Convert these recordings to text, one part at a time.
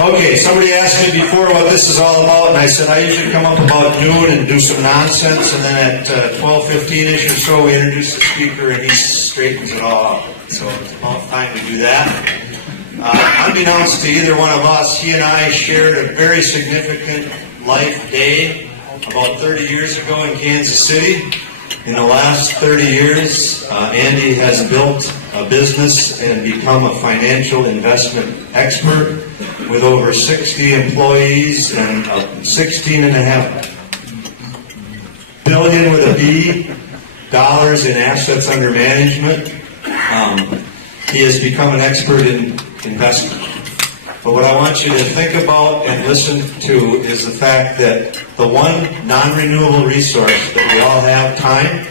Okay, somebody asked me before what this is all about, and I said I usually come up about noon and do some nonsense, and then at 12:15-ish or so, we introduce the speaker, and he straightens it all out. So it's about time to do that. Unbeknownst to either one of us, he and I shared a very significant life day about 30 years ago in Kansas City. In the last 30 years, Andy has built a business and become a financial investment expert with over 60 employees and $16.5 billion with a B dollars in assets under management. He has become an expert in investment. But what I want you to think about and listen to is the fact that the one non-renewable resource that we all have, time,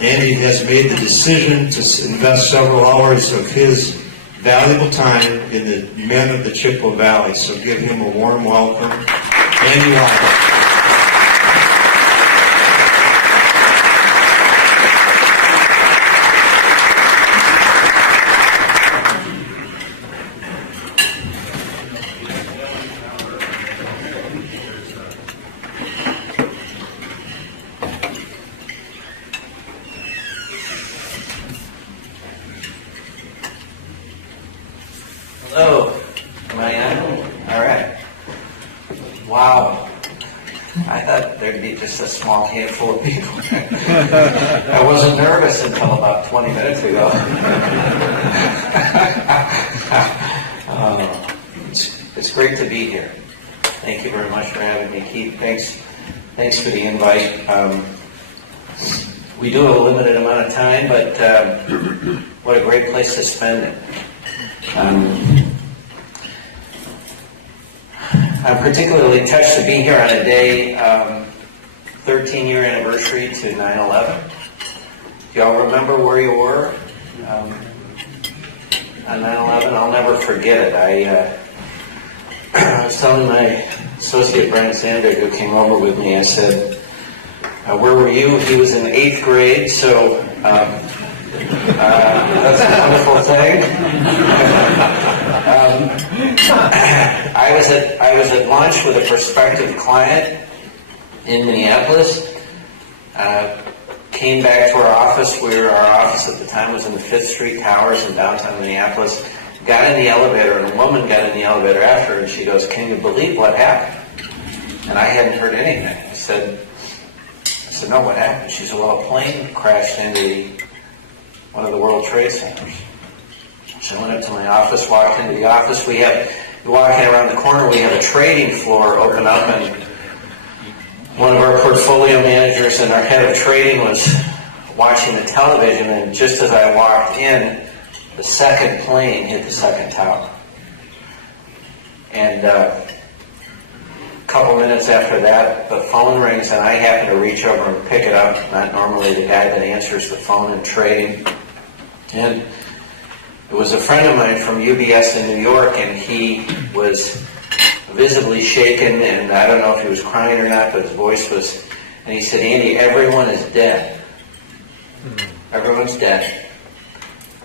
Andy has made the decision to invest several hours of his valuable time in the men of the Chippewa Valley. So give him a warm welcome. Andy Wyatt. Hello, am I on? All right. Wow. I thought there'd be just a small handful of people. I wasn't nervous until about 20 minutes ago. It's great to be here. Thank you very much for having me, Keith. Thanks for the invite. We do have a limited amount of time, but what a great place to spend it. I'm particularly touched to be here on a day, 13-year anniversary to 9/11. Do y'all remember where you were on 9/11? I'll never forget it. I was telling my associate Brian Sandberg, who came over with me, I said, where were you? He was in 8th grade, so that's a wonderful thing. I was at lunch with a prospective client in Minneapolis. Came back to our office. Our office at the time was in the 5th Street Towers in downtown Minneapolis. Got in the elevator, and a woman got in the elevator after her, and she goes, "Can you believe what happened?" And I hadn't heard anything. I said, "No, what happened?" She said, "Well, a plane crashed into one of the World Trade Centers." So I went up to my office, walked into the office. Walking around the corner, we had a trading floor open up, and one of our portfolio managers and our head of trading was watching the television, and just as I walked in, the second plane hit the second tower. And a couple minutes after that, the phone rings, and I happen to reach over and pick it up. Not normally the guy that answers the phone in trading. And it was a friend of mine from UBS in New York, and he was visibly shaken, and I don't know if he was crying or not, but his voice was, and he said, "Andy, everyone is dead. Everyone's dead."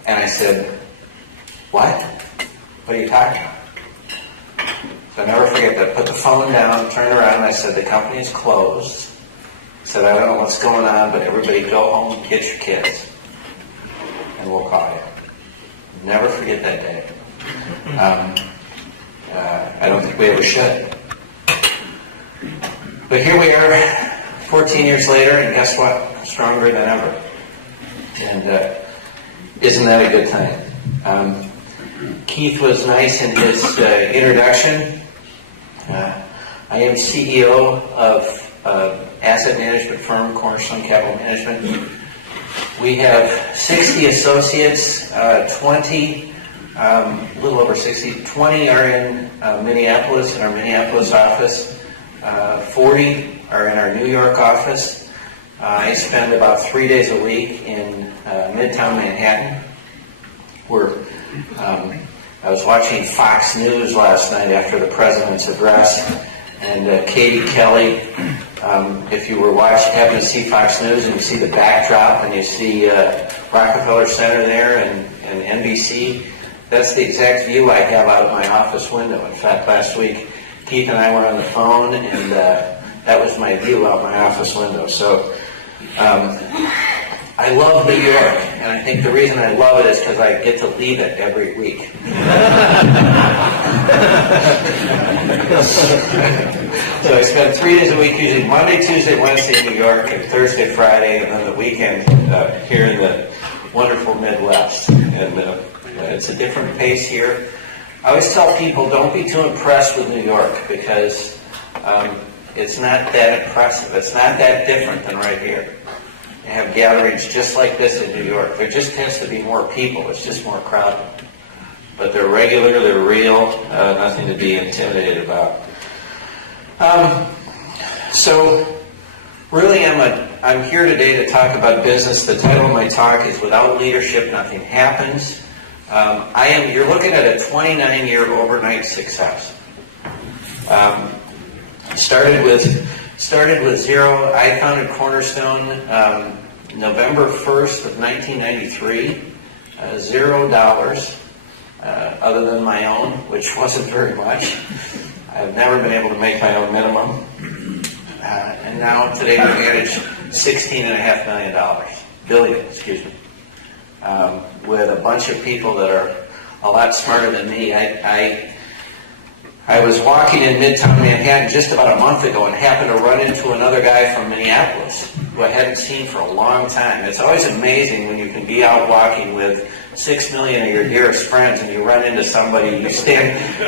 And I said, "What? What are you talking about?" So I'll never forget that. Put the phone down, turned around, and I said, "The company is closed." I said, "I don't know what's going on, but everybody go home, get your kids, and we'll call you." Never forget that day. I don't think we ever should. But here we are, 14 years later, and guess what? Stronger than ever. And isn't that a good thing? Keith was nice in his introduction. I am CEO of asset management firm, Cornerstone Capital Management. We have 60 associates, 20, a little over 60, 20 are in Minneapolis, in our Minneapolis office, 40 are in our New York office. I spend about 3 days a week in Midtown Manhattan. I was watching Fox News last night after the President's address, and Katie Kelly, if you happen to see Fox News and you see the backdrop and you see Rockefeller Center there and NBC, that's the exact view I have out of my office window. In fact, last week, Keith and I were on the phone, and that was my view out my office window. So I love New York, and I think the reason I love it is because I get to leave it every week. So I spend 3 days a week, usually Monday, Tuesday, Wednesday in New York, and Thursday, Friday, and then the weekend here in the wonderful Midwest. And it's a different pace here. I always tell people, don't be too impressed with New York, because it's not that impressive. It's not that different than right here. You have gatherings just like this in New York. There just tends to be more people. It's just more crowded. But they're regular, they're real, nothing to be intimidated about. So really I'm here today to talk about business. The title of my talk is Without Leadership, Nothing Happens. You're looking at a 29-year overnight success. Started with zero. I founded Cornerstone November 1st of 1993. $0 other than my own, which wasn't very much. I've never been able to make my own minimum. And now today we manage $16.5 billion, with a bunch of people that are a lot smarter than me. I was walking in Midtown Manhattan just about a month ago and happened to run into another guy from Minneapolis who I hadn't seen for a long time. It's always amazing when you can be out walking with 6 million of your dearest friends and you run into somebody, you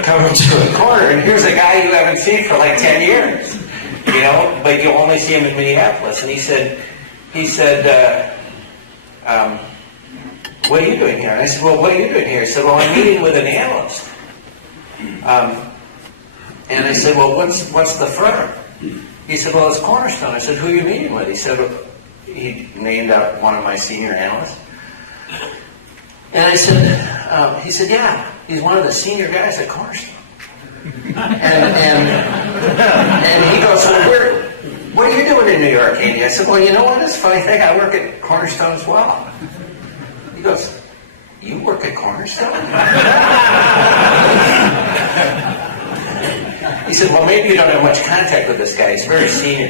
come into a corner, and here's a guy you haven't seen for like 10 years, but you only see him in Minneapolis. And he said, what are you doing here? And I said, well, what are you doing here? He said, well, I'm meeting with an analyst. And I said, well, what's the firm? He said, well, it's Cornerstone. I said, who are you meeting with? He said, he named out one of my senior analysts. And I said, he said, yeah, he's one of the senior guys at Cornerstone. And he goes, well, what are you doing in New York, Andy? I said, well, you know what? It's a funny thing. I work at Cornerstone as well. He goes, you work at Cornerstone? He said, well, maybe you don't have much contact with this guy. He's very senior,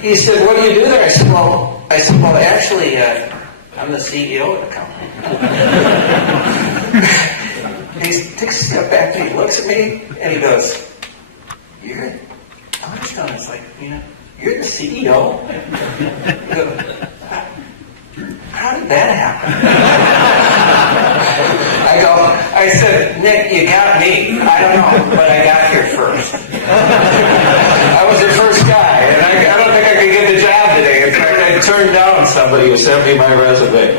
He said, what do you do there? I said, well, actually, I'm the CEO of the company. He takes a step back and he looks at me and he goes, you're at Cornerstone? It's like, you're the CEO? How did that happen? I said, Nick, you got me. I don't know, but I got here first. I was the first guy, and I don't think I could get the job today. In fact, I turned down somebody who sent me my resume.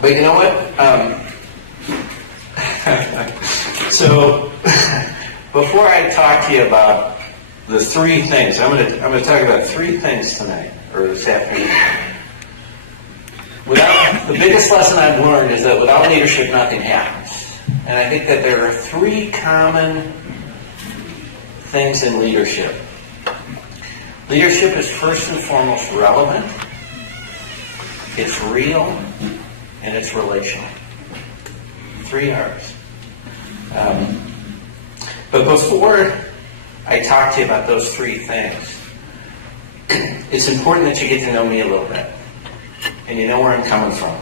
But you know what? So, before I talk to you about the three things, I'm going to talk about three things tonight, or this afternoon. The biggest lesson I've learned is that without leadership, nothing happens. And I think that there are three common things in leadership. Leadership is first and foremost relevant, it's real, and it's relational. 3 R's. But before I talk to you about those three things, it's important that you get to know me a little bit. And you know where I'm coming from.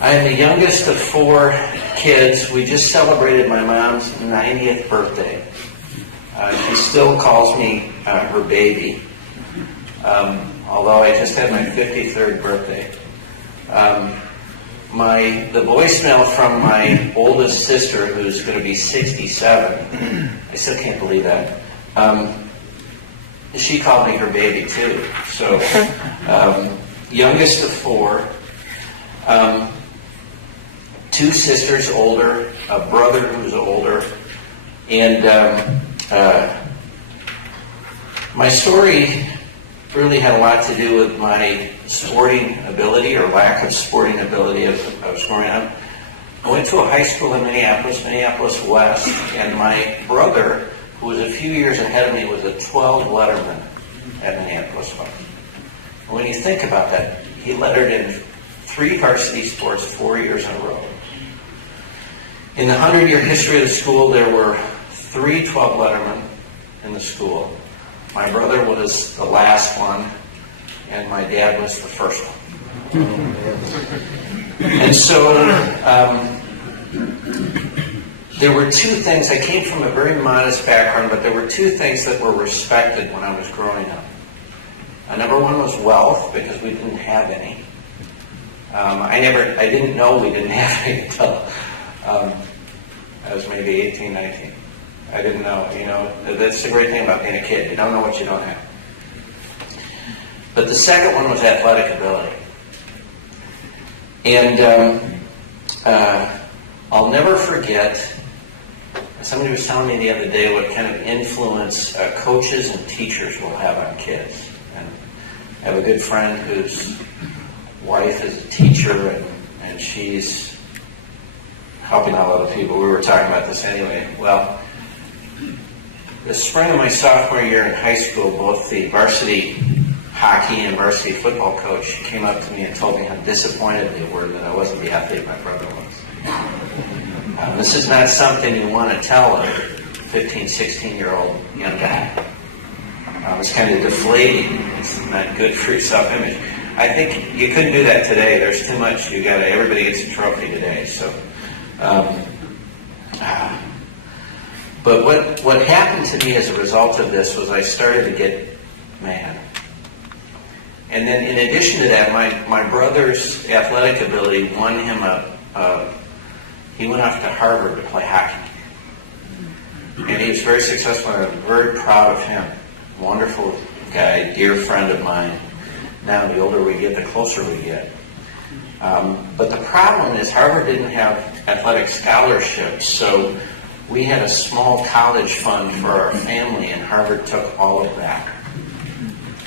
I'm the youngest of 4 kids. We just celebrated my mom's 90th birthday. She still calls me her baby, although I just had my 53rd birthday. The voicemail from my oldest sister, who's going to be 67, I still can't believe that. She called me her baby too. So, youngest of 4, 2 sisters older, a brother who's older, and my story really had a lot to do with my sporting ability or lack of sporting ability as I was growing up. I went to a high school in Minneapolis West, and my brother, who was a few years ahead of me, was a 12 letterman. at Minneapolis Farms. When you think about that, he lettered in 3 varsity sports 4 years in a row. In the 100-year history of the school, there were 3 12 lettermen in the school. My brother was the last one, and my dad was the first one. And so there were 2 things. I came from a very modest background, but there were 2 things that were respected when I was growing up. Number 1 was wealth, because we didn't have any. I didn't know we didn't have any until I was maybe 18, 19. I didn't know, that's the great thing about being a kid. You don't know what you don't have. But the second one was athletic ability. And I'll never forget, somebody was telling me the other day what kind of influence coaches and teachers will have on kids. And I have a good friend whose wife is a teacher, and she's helping out other people. We were talking about this anyway. Well, the spring of my sophomore year in high school, both the varsity hockey and varsity football coach came up to me and told me how disappointed they were that I wasn't the athlete my brother was. This is not something you want to tell a 15, 16-year-old young guy. It's kind of deflating. It's not good for your self-image. I think you couldn't do that today. There's too much. Everybody gets a trophy today. So, but what happened to me as a result of this was I started to get mad. And then in addition to that, my brother's athletic ability won him he went off to Harvard to play hockey. And he was very successful, and I'm very proud of him. Wonderful guy, dear friend of mine. Now, the older we get, the closer we get. But the problem is Harvard didn't have athletic scholarships, so we had a small college fund for our family, and Harvard took all of that.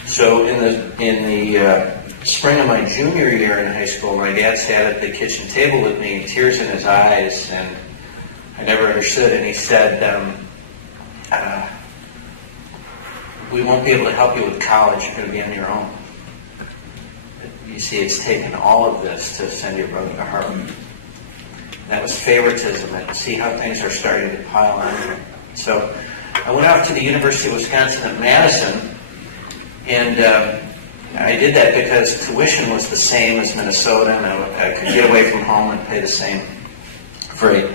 So in the spring of my junior year in high school, my dad sat at the kitchen table with me, tears in his eyes, and I never understood. And he said, "We won't be able to help you with college. You're going to be on your own. You see, it's taken all of this to send your brother to Harvard." That was favoritism. And see how things are starting to pile on. So I went off to the University of Wisconsin at Madison, and I did that because tuition was the same as Minnesota, and I could get away from home and pay the same freight.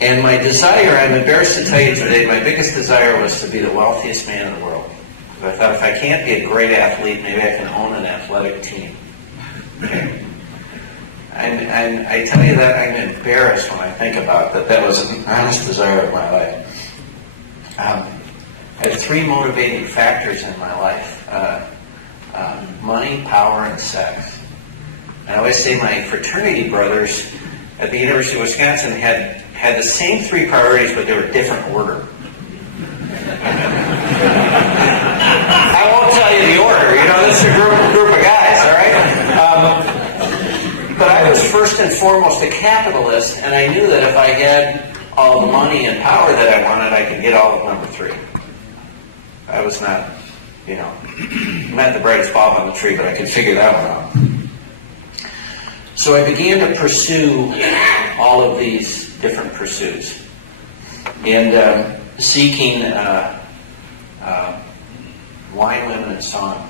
And my desire, I'm embarrassed to tell you today, my biggest desire was to be the wealthiest man in the world. I thought, if I can't be a great athlete, maybe I can own an athletic team. Okay? And I tell you that I'm embarrassed when I think about that. That was an honest desire of my life. I had 3 motivating factors in my life. Money, power, and sex. And I always say my fraternity brothers at the University of Wisconsin had the same 3 priorities, but they were different order. I won't tell you the order. This is a group of guys, all right? But I was first and foremost a capitalist, and I knew that if I had all the money and power that I wanted, I could get all of number 3. I was not, not the brightest bulb on the tree, but I could figure that one out. So I began to pursue all of these different pursuits, and seeking wine, women, and song,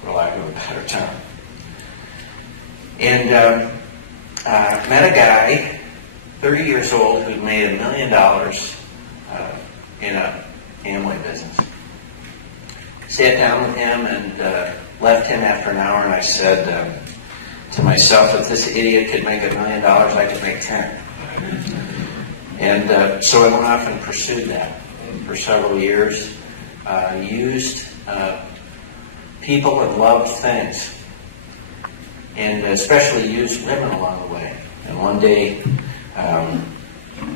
for lack of a better term. And met a guy, 30 years old, who'd made $1 million in an Amway business. Sat down with him and left him after an hour, and I said to myself, if this idiot could make $1 million, I could make 10. And so I went off and pursued that for several years. Used people and loved things, and especially used women along the way. And one day,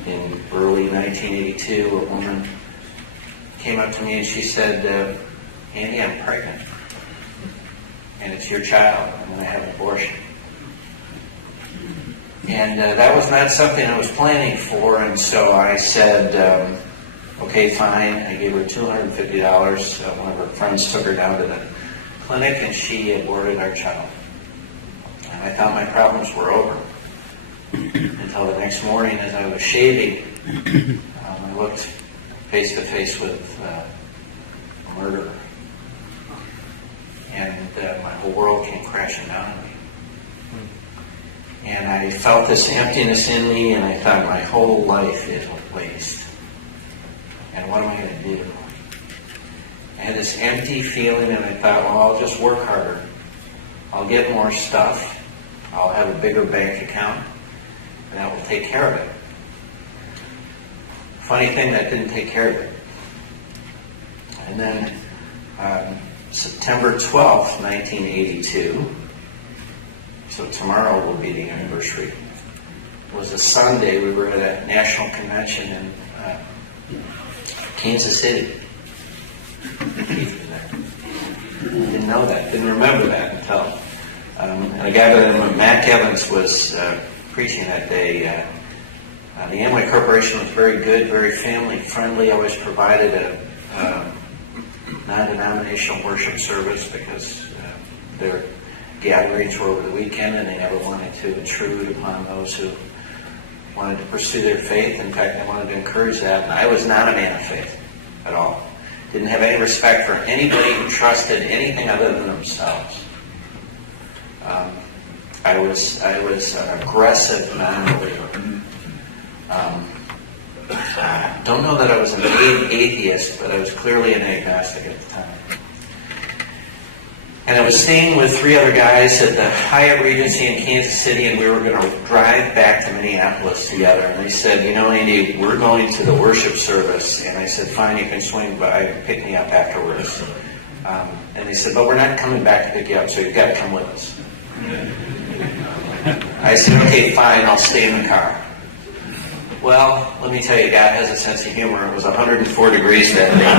in early 1982, a woman came up to me and she said, "Andy, I'm pregnant, and it's your child. I'm going to have an abortion." And that was not something I was planning for, and so I said, Okay, fine. I gave her $250. One of her friends took her down to the clinic, and she aborted our child. And I thought my problems were over. Until the next morning, as I was shaving, I looked face to face with a murderer. And my whole world came crashing down on me. And I felt this emptiness in me, and I thought my whole life is a waste. And what am I going to do? I had this empty feeling, and I thought, well, I'll just work harder. I'll get more stuff. I'll have a bigger bank account, and that will take care of it. Funny thing, that didn't take care of it. And then September 12th, 1982, so tomorrow will be the anniversary, was a Sunday. We were at a national convention in Kansas City. Didn't know that, didn't remember that until a guy by the name of Matt Evans was preaching that day. The Amway Corporation was very good, very family friendly, always provided a non-denominational worship service because their gatherings were over the weekend, and they never wanted to intrude upon those who wanted to pursue their faith. In fact, they wanted to encourage that. And I was not a man of faith at all. Didn't have any respect for anybody who trusted anything other than themselves. I was an aggressive non-believer. Don't know that I was an atheist, but I was clearly an agnostic at the time. And I was staying with 3 other guys at the Hyatt Regency in Kansas City, and we were going to drive back to Minneapolis together. And they said, you know, Andy, we're going to the worship service. And I said, fine, you can swing by and pick me up afterwards. And they said, but we're not coming back to pick you up, so you've got to come with us. I said, okay, fine, I'll stay in the car. Well, let me tell you, God has a sense of humor. It was 104 degrees that day.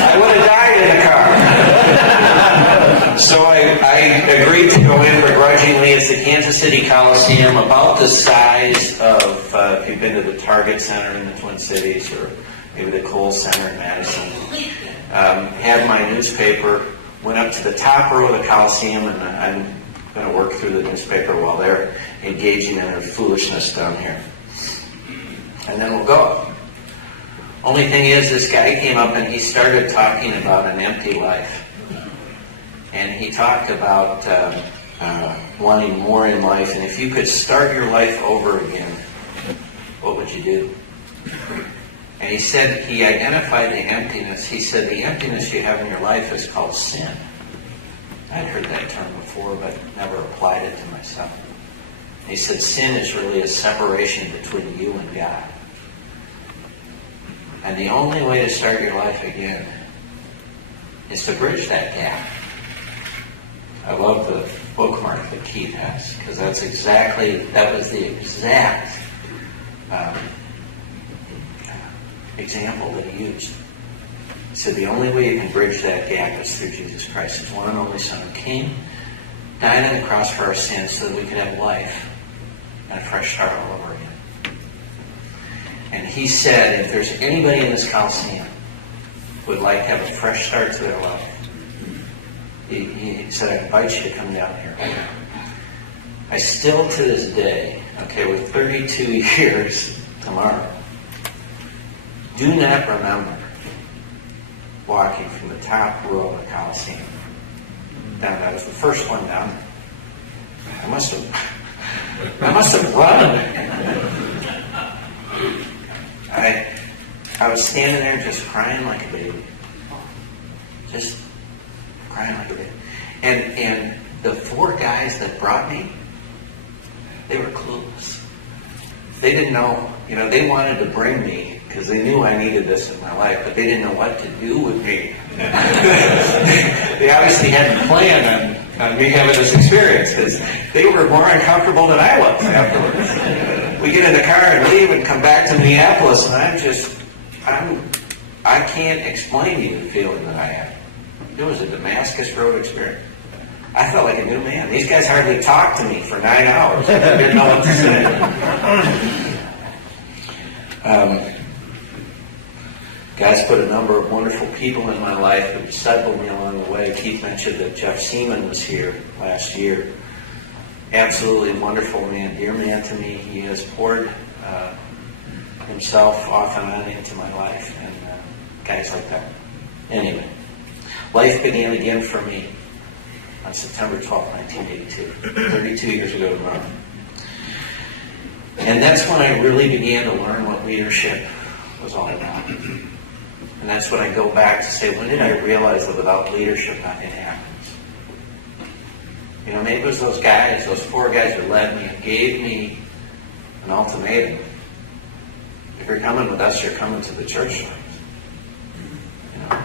I would have died in the car. So I agreed to go in begrudgingly. It's the Kansas City Coliseum, about the size of, if you've been to the Target Center in the Twin Cities, or maybe the Kohl's Center in Madison. Had my newspaper, went up to the top row of the Coliseum, and I'm going to work through the newspaper while they're engaging in their foolishness down here. And then we'll go. Only thing is, this guy came up and he started talking about an empty life. And he talked about wanting more in life. And if you could start your life over again, what would you do? And he said, he identified the emptiness. He said, the emptiness you have in your life is called sin. I'd heard that term before, but never applied it to myself. He said, sin is really a separation between you and God. And the only way to start your life again is to bridge that gap. I love the bookmark that Keith has, because that was the exact example that he used. He said, the only way you can bridge that gap is through Jesus Christ, His one and only Son, who came, died on the cross for our sins so that we could have life and a fresh start all over again. And he said, if there's anybody in this Coliseum who would like to have a fresh start to their life, he said, I invite you to come down here. I still, to this day, with 32 years tomorrow, do not remember walking from the top row of the Coliseum down. I was the first one down there. I must have run. I was standing there just crying like a baby. Just crying like a baby. And the 4 guys that brought me, they were clueless. They didn't know, they wanted to bring me because they knew I needed this in my life, but they didn't know what to do with me. They obviously hadn't planned on me having this experience, because they were more uncomfortable than I was afterwards. We get in the car and leave and come back to Minneapolis, and I can't explain to you the feeling that I had. It was a Damascus Road experience. I felt like a new man. These guys hardly talked to me for 9 hours. I didn't know what to say. God's put a number of wonderful people in my life who discipled me along the way. Keith mentioned that Jeff Seaman was here last year. Absolutely wonderful man, dear man to me. He has poured himself off and on into my life, and guys like that. Anyway, life began again for me on September 12, 1982, 32 years ago tomorrow. And that's when I really began to learn what leadership was all about. And that's when I go back to say, when did I realize that without leadership, nothing happens? You know, maybe it was those guys, those 4 guys who led me and gave me an ultimatum. If you're coming with us, you're coming to the church service. You know.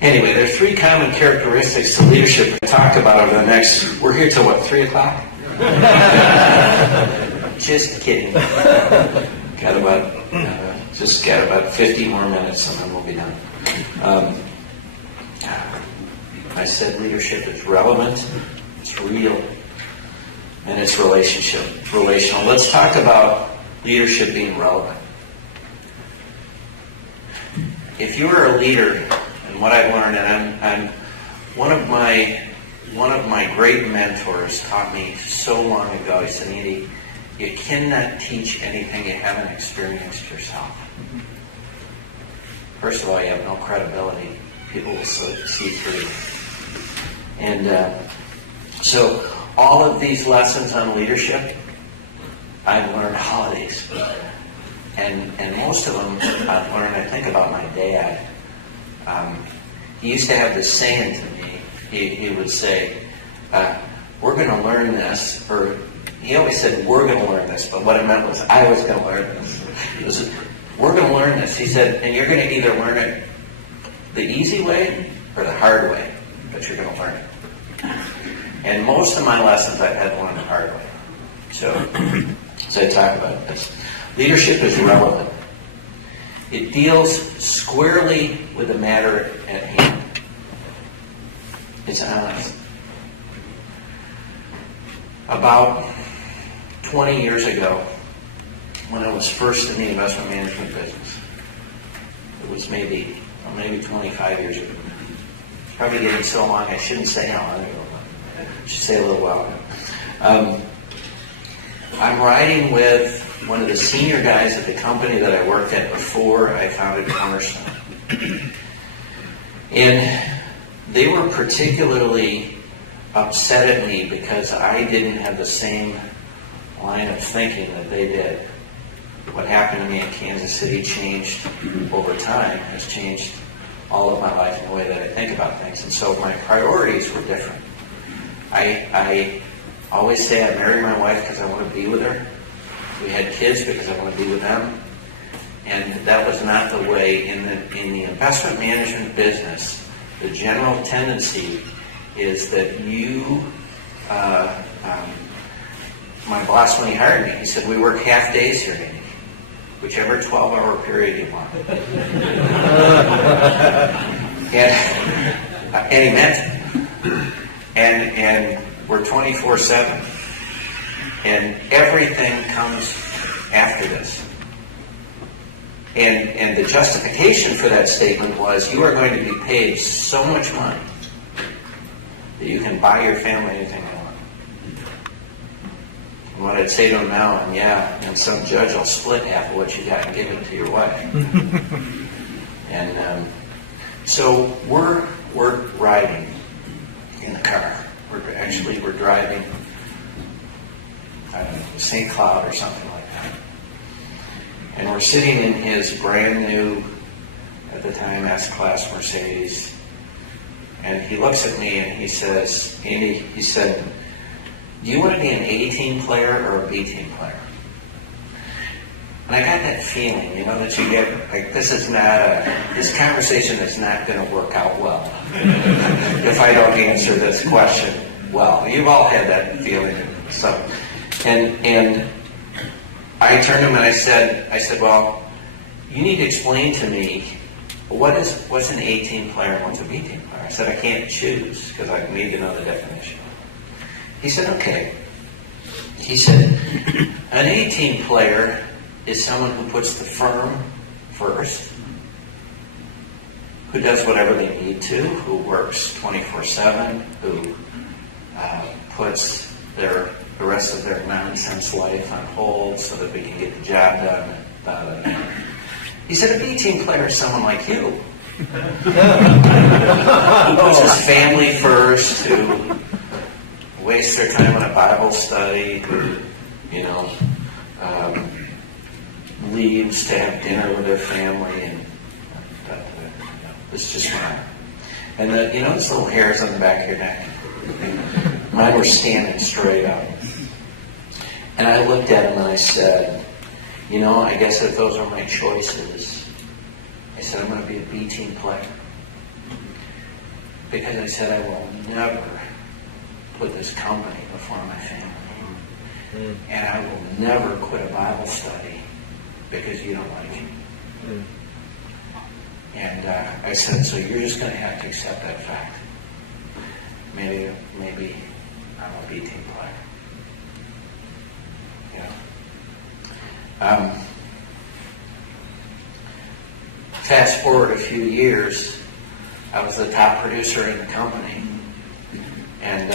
Anyway, there's 3 common characteristics to leadership we talked about over the next, we're here till what, 3 o'clock? Just kidding. Got about 50 more minutes and then we'll be done. I said leadership is relevant, it's real, and it's relational. Let's talk about leadership being relevant. If you are a leader, and what I've learned, and I'm one of my great mentors taught me so long ago. He said, Andy, you cannot teach anything you haven't experienced yourself. First of all, you have no credibility. People will see through you. And so all of these lessons on leadership, I've learned all of these. And most of them I've learned, I think about my dad. He used to have this saying to me. He would say, we're going to learn this, or he always said, we're going to learn this, but what it meant was I was going to learn this. It was, we're going to learn this. He said, and you're going to either learn it the easy way or the hard way, but you're going to learn it. And most of my lessons I've had to learn the hard way. So I talk about this. Leadership is relevant. It deals squarely with the matter at hand. It's honest. About 20 years ago, when I was first in the investment management business, it was maybe 25 years ago. It's probably getting so long I shouldn't say how long ago. I should say a little while ago. I'm riding with one of the senior guys at the company that I worked at before I founded Cornerstone. And they were particularly upset at me because I didn't have the same line of thinking that they did. What happened to me in Kansas City changed over time, has changed all of my life in the way that I think about things. And so my priorities were different. I always say I married my wife because I want to be with her. We had kids because I want to be with them. And that was not the way. In the investment management business, the general tendency is that you, my boss when he hired me, he said, we work half days here, Andy. Whichever 12-hour period you want. and he meant it. And we're 24/7. And everything comes after this. And the justification for that statement was you are going to be paid so much money that you can buy your family anything you want. And what I'd say to him now, and some judge will split half of what you got and give it to your wife. And so we're riding in the car. We're driving, I don't know, St. Cloud or something like that. And we're sitting in his brand new, at the time, S-Class Mercedes. And he looks at me and he says, Andy, he said, do you want to be an A-team player or a B-team player? And I got that feeling, that you get, like, this conversation is not going to work out well if I don't answer this question well. You've all had that feeling. So, and I turned to him and I said, well, you need to explain to me what's an A-team player and what's a B-team player. I said, I can't choose because I need to know the definition. He said, okay. He said, An A-team player is someone who puts the firm first, who does whatever they need to, who works 24/7, who puts the rest of their nonsense life on hold so that we can get the job done. He said a B-team player is someone like you, who puts his family first, who wastes their time on a Bible study, who, leaves to have dinner with their family, and it's just mine. And those little hairs on the back of your neck, mine were standing straight up. And I looked at him and I said, I guess if those are my choices, I said, I'm going to be a B-team player. Because I said, I will never put this company before my family. And I will never quit a Bible study because you don't like it. And I said, so you're just going to have to accept that fact. Maybe I'm a B-team player. Fast forward a few years, I was the top producer in the company, and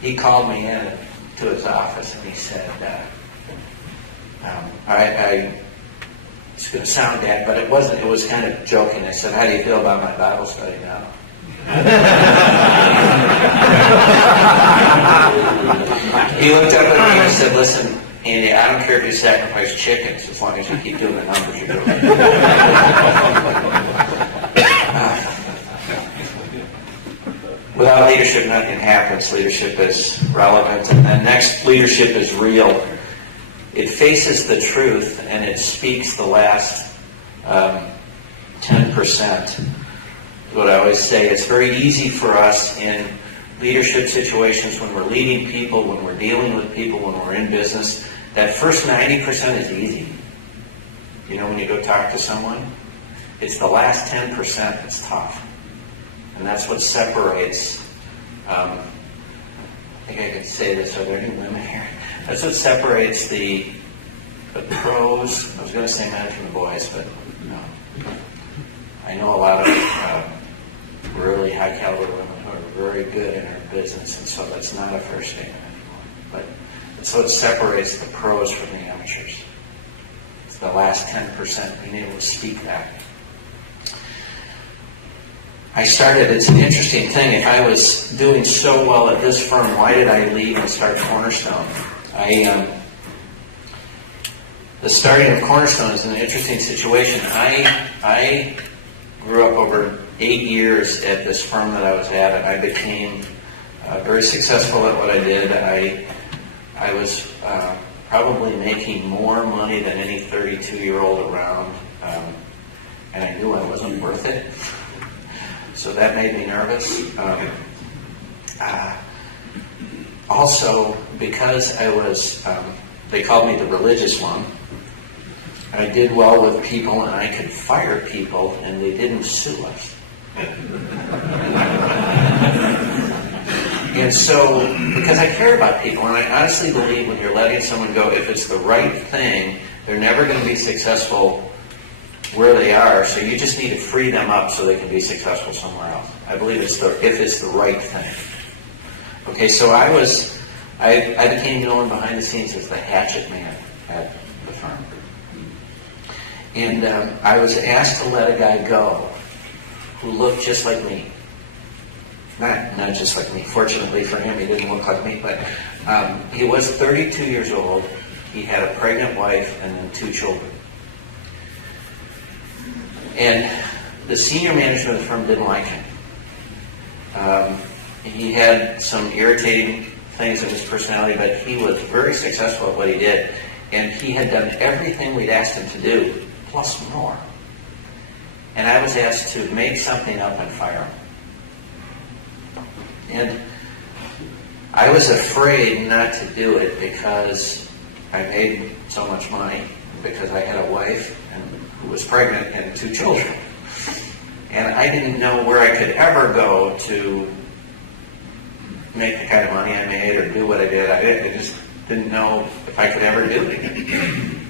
he called me in to his office and he said, it's going to sound bad, but it wasn't. It was kind of joking. I said, how do you feel about my Bible study now? He looked up at me and said, listen, Andy, I don't care if you sacrifice chickens as long as you keep doing the numbers you're doing. Without leadership, nothing happens. Leadership is relevant. And then next, leadership is real. It faces the truth and it speaks the last 10%. What I always say, it's very easy for us in leadership situations when we're leading people, when we're dealing with people, when we're in business. That first 90% is easy. When you go talk to someone, it's the last 10% that's tough. And that's what separates, I think I could say this, are there any women here? That's what separates the pros, I was going to say men from the boys, but no. I know a lot of really high caliber women who are very good in our business, and so that's not a fair statement anymore. But that's what separates the pros from the amateurs. It's the last 10% being able to speak that. It's an interesting thing. If I was doing so well at this firm, why did I leave and start Cornerstone? The starting of Cornerstone is an interesting situation. I grew up over 8 years at this firm that I was at, and I became very successful at what I did. I was probably making more money than any 32-year-old around, and I knew I wasn't worth it. So that made me nervous. Also, because I was, they called me the religious one, I did well with people and I could fire people and they didn't sue us. And so, because I care about people, and I honestly believe when you're letting someone go, if it's the right thing, they're never going to be successful where they are, so you just need to free them up so they can be successful somewhere else. I believe if it's the right thing. Okay, so I became known behind the scenes as the hatchet man at the firm. And I was asked to let a guy go who looked just like me. Not just like me. Fortunately for him, he didn't look like me, but he was 32 years old. He had a pregnant wife and then 2 children. And the senior management of the firm didn't like him. He had some irritating things in his personality, but he was very successful at what he did. And he had done everything we'd asked him to do, plus more. And I was asked to make something up and fire him. And I was afraid not to do it because I made so much money, because I had a wife who was pregnant and 2 children. And I didn't know where I could ever go to make the kind of money I made or do what I did. I didn't know if I could ever do it again.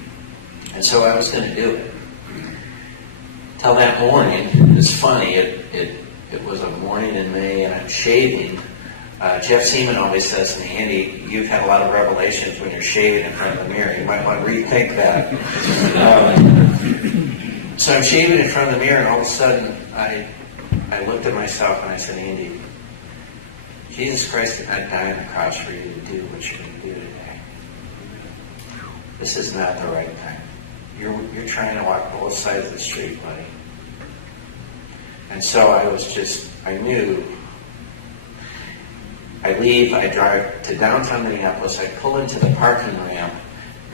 And so I was going to do it. Till that morning, it's funny, it was a morning in May and I'm shaving. Jeff Seaman always says to me, Andy, you've had a lot of revelations when you're shaving in front of the mirror. You might want to rethink that. So I'm shaving in front of the mirror, and all of a sudden, I looked at myself and I said, Andy, Jesus Christ did not die on the cross for you to do what you're going to do today. This is not the right time. You're trying to walk both sides of the street, buddy. And so I knew. I leave, I drive to downtown Minneapolis, I pull into the parking ramp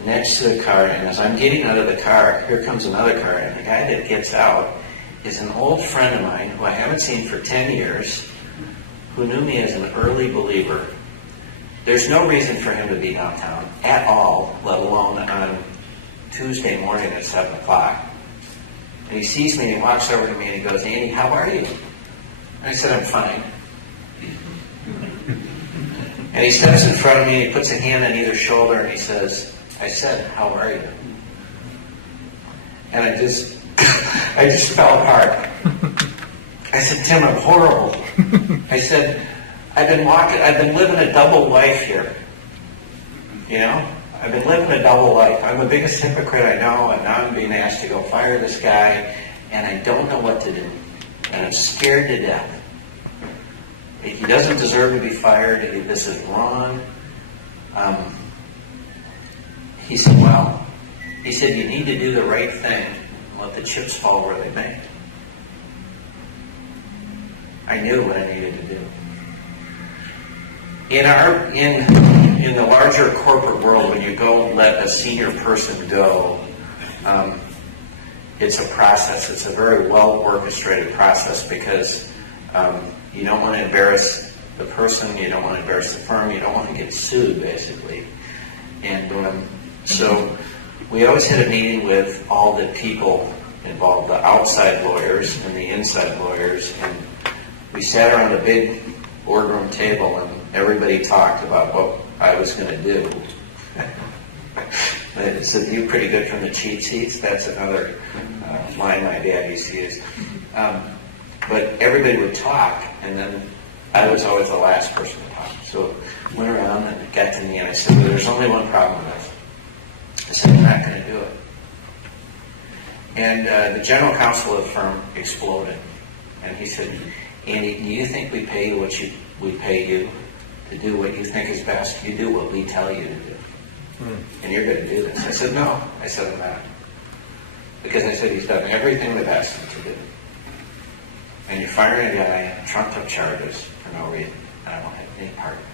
next to the car, and as I'm getting out of the car, here comes another car, and the guy that gets out is an old friend of mine who I haven't seen for 10 years, who knew me as an early believer. There's no reason for him to be downtown at all, let alone on Tuesday morning at 7 o'clock. And he sees me and he walks over to me and he goes, Andy, how are you? And I said, I'm fine. And he steps in front of me and he puts a hand on either shoulder and he says, I said, how are you? And I just fell apart. I said, Tim, I'm horrible. I said, I've been living a double life here. You know? I've been living a double life. I'm the biggest hypocrite I know, and now I'm being asked to go fire this guy, and I don't know what to do. And I'm scared to death. He doesn't deserve to be fired. This is wrong. He said, well, you need to do the right thing and let the chips fall where they may. I knew what I needed to do. In the larger corporate world, when you go let a senior person go, it's a process. It's a very well orchestrated process because you don't want to embarrass the person, you don't want to embarrass the firm, you don't want to get sued, basically. And so we always had a meeting with all the people involved, the outside lawyers and the inside lawyers, and we sat around a big boardroom table and everybody talked about what I was going to do. They said, you pretty good from the cheat sheets. That's another line my dad used to use. But everybody would talk, and then I was always the last person to talk. So I went around and it got to me, and I said, well, there's only one problem with this. I said, I'm not going to do it. And the general counsel of the firm exploded. And he said, Andy, do you think we pay you what we pay you to do what you think is best? You do what we tell you to do. And you're going to do this. I said, no. I said, I'm not. Because I said, he's done everything the best to do. And you're firing a guy on trumped up charges for no reason. And I don't have any part of it.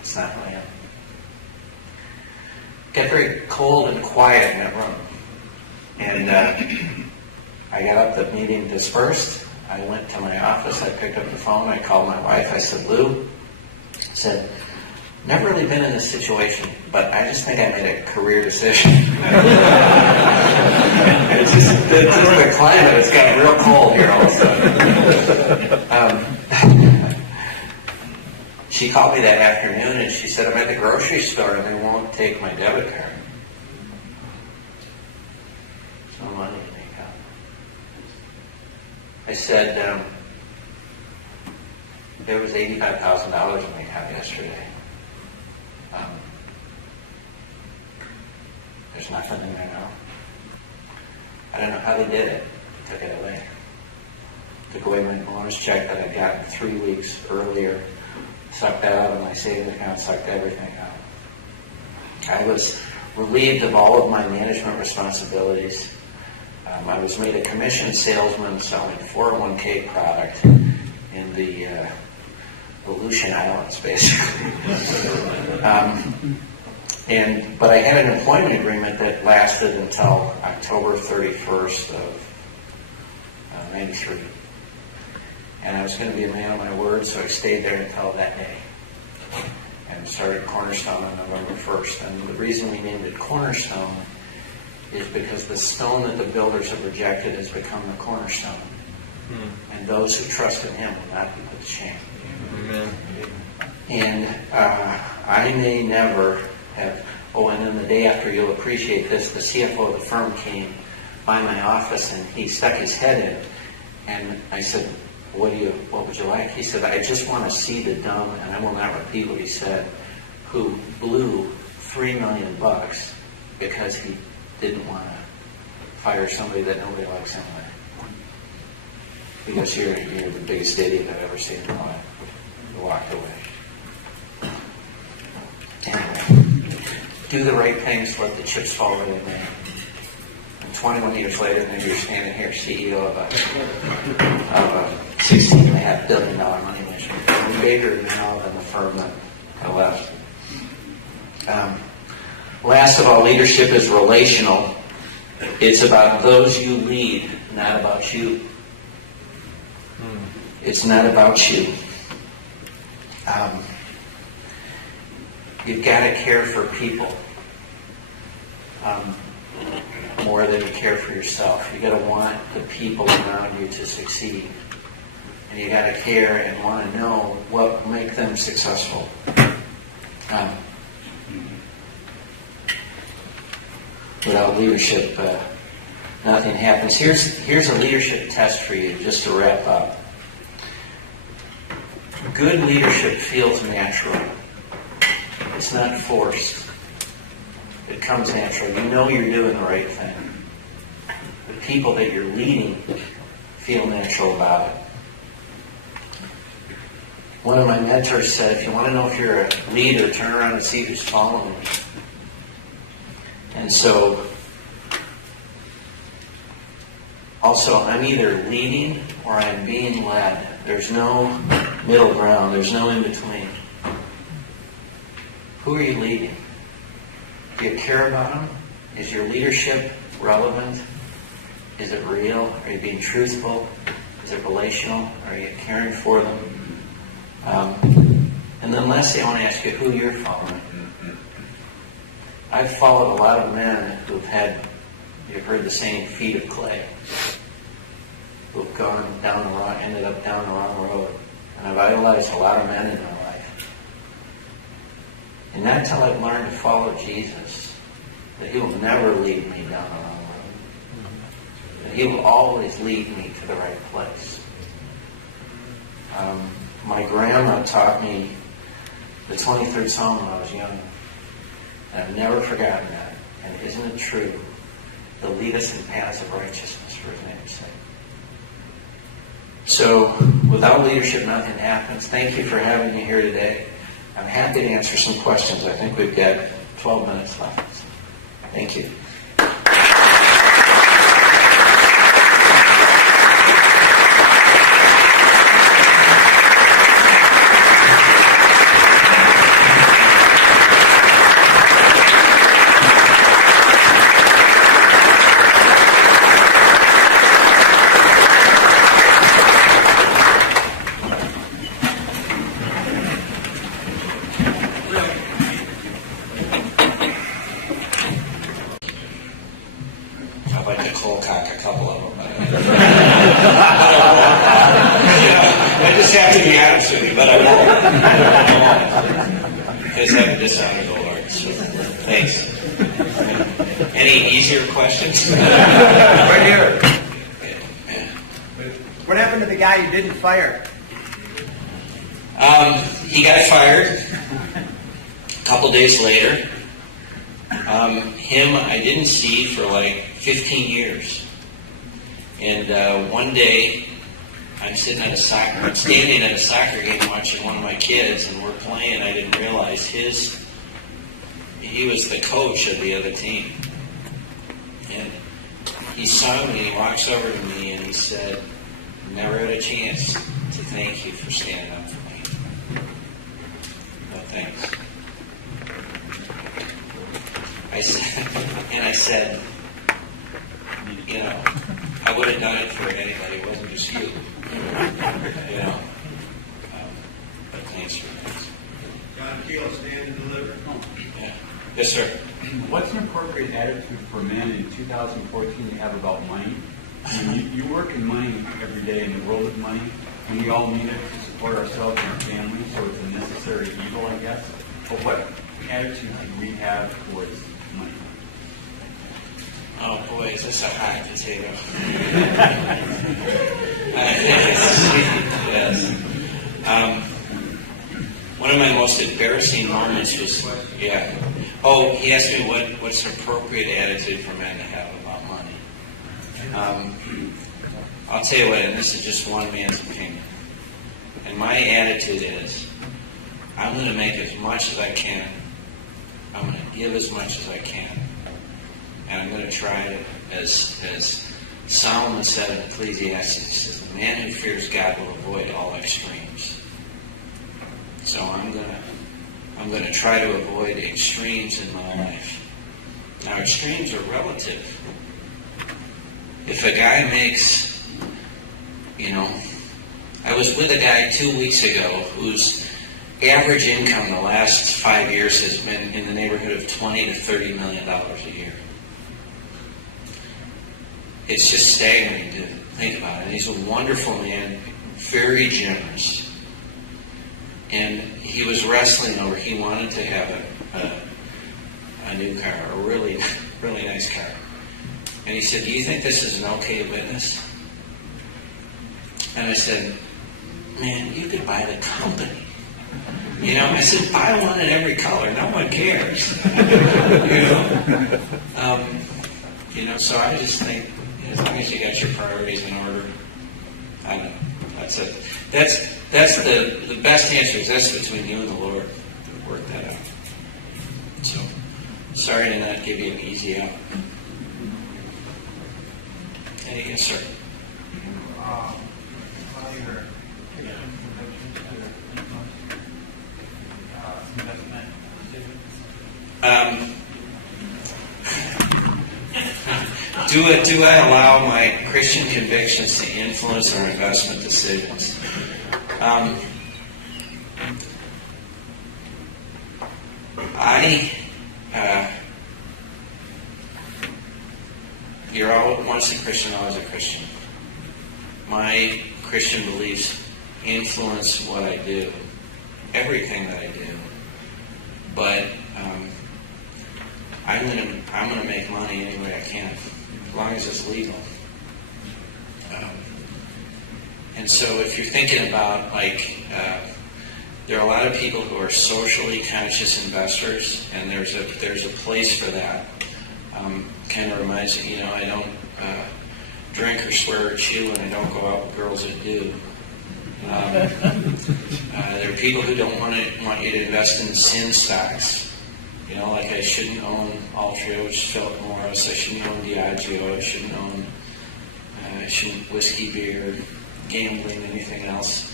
It's not who I am. It got very cold and quiet in that room. And I got up, the meeting dispersed. I went to my office, I picked up the phone, I called my wife, I said, Lou, I said, never really been in this situation, but I just think I made a career decision. It's just the climate, it's gotten real cold here all of a sudden. She called me that afternoon and she said, I'm at the grocery store and they won't take my debit card. There's no money to make out. I said, there was $85,000 in my account yesterday. There's nothing in there now. I don't know how they did it. They took it away. Took away my bonus check that I'd gotten 3 weeks earlier. Sucked that out of my savings account, sucked everything out. I was relieved of all of my management responsibilities. I was made a commission salesman selling 401k product in the Aleutian Islands, basically. But I had an employment agreement that lasted until October 31st of 93. And I was going to be a man of my word, so I stayed there until that day. And started Cornerstone on November 1st. And the reason we named it Cornerstone is because the stone that the builders have rejected has become the cornerstone. And those who trust in him will not be put to shame. Amen. And I may never have, and then the day after, you'll appreciate this, the CFO of the firm came by my office and he stuck his head in. And I said, what would you like? He said, I just want to see the dumb, and I will not repeat what he said, who blew $3 million because he didn't want to fire somebody that nobody likes anyway. Because you're the biggest idiot I've ever seen in my life. He walked away. Anyway, do the right things, let the chips fall where they may. And 21 years later, maybe you're standing here, CEO of a $16.5 billion money manager. We're bigger now than the firm that I left. Last of all, leadership is relational. It's about those you lead, not about you. It's not about you. You've got to care for people more than you care for yourself. You've got to want the people around you to succeed. And you got to care and want to know what will make them successful. Without leadership, nothing happens. Here's a leadership test for you, just to wrap up. Good leadership feels natural. It's not forced. It comes natural. You know you're doing the right thing. The people that you're leading feel natural about it. One of my mentors said, if you want to know if you're a leader, turn around and see who's following you. And so, also, I'm either leading or I'm being led. There's no middle ground. There's no in between. Who are you leading? Do you care about them? Is your leadership relevant? Is it real? Are you being truthful? Is it relational? Are you caring for them? And then lastly, I want to ask you who you're following. I've followed a lot of men who've had, you've heard the saying, feet of clay, who've gone down the wrong, ended up down the wrong road. And I've idolized a lot of men in my life. And not until I've learned to follow Jesus, that he will never lead me down the wrong road. That he will always lead me to the right place. My grandma taught me the 23rd Psalm when I was young. And I've never forgotten that. And isn't it true? He'll lead us in paths of righteousness for his name's sake. So, without leadership, nothing happens. Thank you for having me here today. I'm happy to answer some questions. I think we've got 12 minutes left. Thank you. Because I've dishonored the Lord. So, thanks. Any easier questions? Right here. What happened to the guy you didn't fire? He got fired a couple days later. Him I didn't see for like 15 years. And one day I'm standing at a soccer game watching one of my kids, and we're playing. I didn't realize he was the coach of the other team. And he saw me, he walks over to me, and he said, never had a chance to thank you for standing up for me. No thanks. I said, you know, I would have done it for anybody. It wasn't just you. You know. But thanks for that. John Keel, stand and deliver. Yeah. Yes, sir. What's an appropriate attitude for men in 2014 to have about money? I mean, you work in money every day in the world of money. and we all need it to support ourselves and our families, so it's a necessary evil, I guess. But what attitude do we have towards money? Oh boy, is this a hot potato? Yes. One of my most embarrassing moments was, Oh, he asked me what's an appropriate attitude for men to have about money. I'll tell you what, and this is just one man's opinion. And my attitude is, I'm going to make as much as I can. I'm going to give as much as I can. And I'm going to try to, as Solomon said in Ecclesiastes, he says, the man who fears God will avoid all extremes. So I'm going to try to avoid extremes in my life. Now, extremes are relative. If a guy makes, I was with a guy 2 weeks ago whose average income the last 5 years has been in the neighborhood of $20 to $30 million a year. It's just staggering to think about it. He's a wonderful man, very generous. And he was wrestling over, he wanted to have a new car, a really, really nice car. And he said, do you think this is an okay witness? And I said, man, you could buy the company. I said, buy one in every color. No one cares. So I just think, as long as you got your priorities in order, I don't know. That's it. That's the best answer is that's between you and the Lord to work that out. So, sorry to not give you an easy out. Yes, sir. Do I allow my Christian convictions to influence our investment decisions? You're once a Christian, always a Christian. My Christian beliefs influence what I do, everything that I do. But I'm gonna make money any way I can, as long as it's legal. And so, if you're thinking about there are a lot of people who are socially conscious investors, and there's a place for that. Kind of reminds me, I don't drink or swear or chew, and I don't go out with girls that do. There are people who don't want you to invest in sin stocks. Like I shouldn't own Altria, which is Philip Morris. I shouldn't own Diageo. I shouldn't whiskey, beer, gambling, anything else.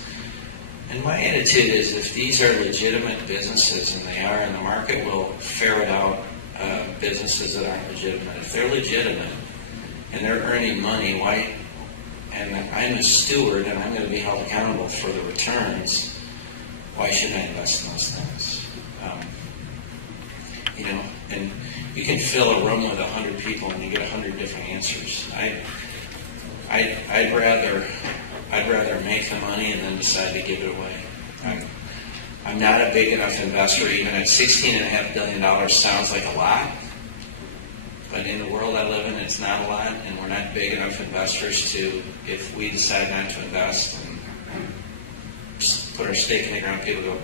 And my attitude is, if these are legitimate businesses, and they are, and the market will ferret out businesses that aren't legitimate. If they're legitimate and they're earning money, why? And I'm a steward, and I'm going to be held accountable for the returns. Why shouldn't I invest in those things? And you can fill a room with 100 people, and you get 100 different answers. I'd rather make the money and then decide to give it away. I'm not a big enough investor. Even at $16.5 billion sounds like a lot, but in the world I live in, it's not a lot, and we're not big enough investors to, if we decide not to invest and just put our stake in the ground, people go,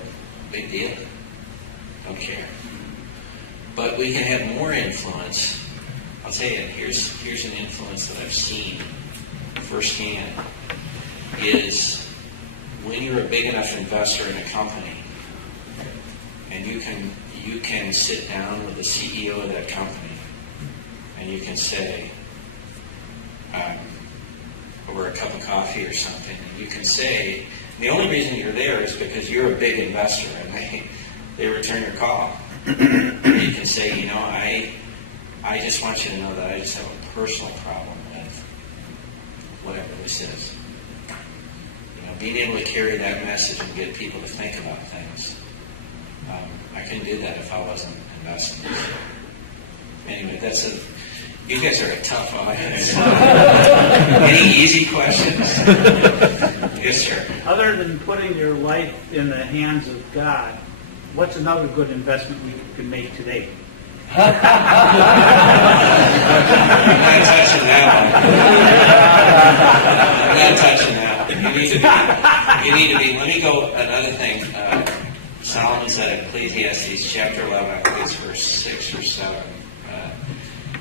big deal, don't care. But we can have more influence. I'll tell you, here's an influence that I've seen firsthand, is when you're a big enough investor in a company, and you can sit down with the CEO of that company, and you can say, over a cup of coffee or something, and you can say, the only reason you're there is because you're a big investor, and they return your call. And you can say, I just want you to know that I just have a personal problem with whatever this is. Being able to carry that message and get people to think about things. I couldn't do that if I wasn't investing. Anyway, you guys are a tough audience. Any easy questions? Yes, sir. Other than putting your life in the hands of God, what's another good investment we can make today? I'm not touching that one. I'm not touching that one. You need to be, let me go, another thing. Solomon said in Ecclesiastes chapter 11, I think it's verse 6 or 7.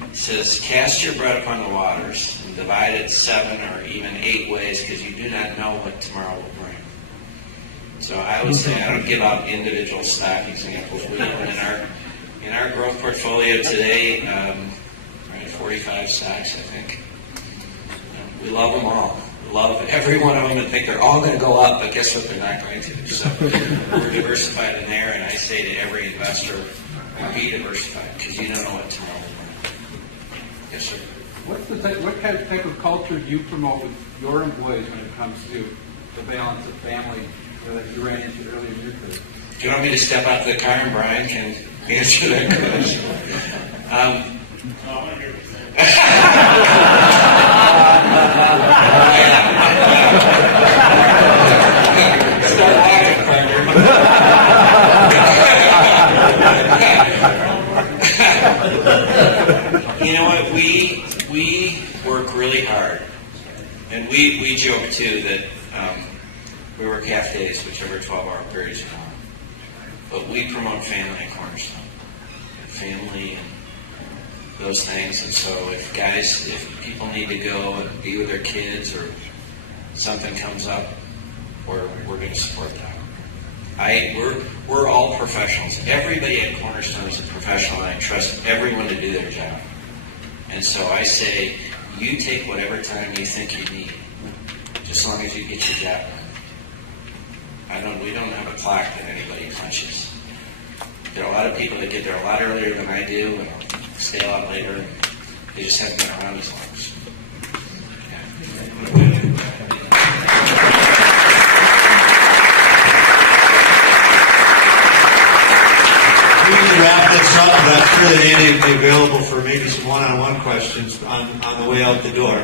It says, cast your bread upon the waters, and divide it 7 or even 8 ways, because you do not know what tomorrow will bring. So I would say I don't give out individual stock examples. We, in our growth portfolio today, 45 stocks, I think. We love them all. We love every one of them and think they're all going to go up, but guess what? They're not going to. So we're diversified in there, and I say to every investor, be diversified, because you don't know what tomorrow will bring. Yes, sir. What kind of type of culture do you promote with your employees when it comes to the balance of family that you ran into earlier in your career? Do you want me to step out to the car and Brian can answer that question? Start laughing, Carter. You know what? We work really hard, and we joke too that we work half days, which over 12-hour periods of time. But we promote family at Cornerstone, family and those things. And so if people need to go and be with their kids or something comes up, we're going to support that. We're all professionals. Everybody at Cornerstone is a professional, and I trust everyone to do their job. And so I say, you take whatever time you think you need, just as long as you get your job done. We don't have a clock that anybody punches. There are a lot of people that get there a lot earlier than I do and stay a lot later. And they just haven't been around as long as. We need to wrap this up, but I'm sure that Andy will be available for maybe some one-on-one questions on the way out the door.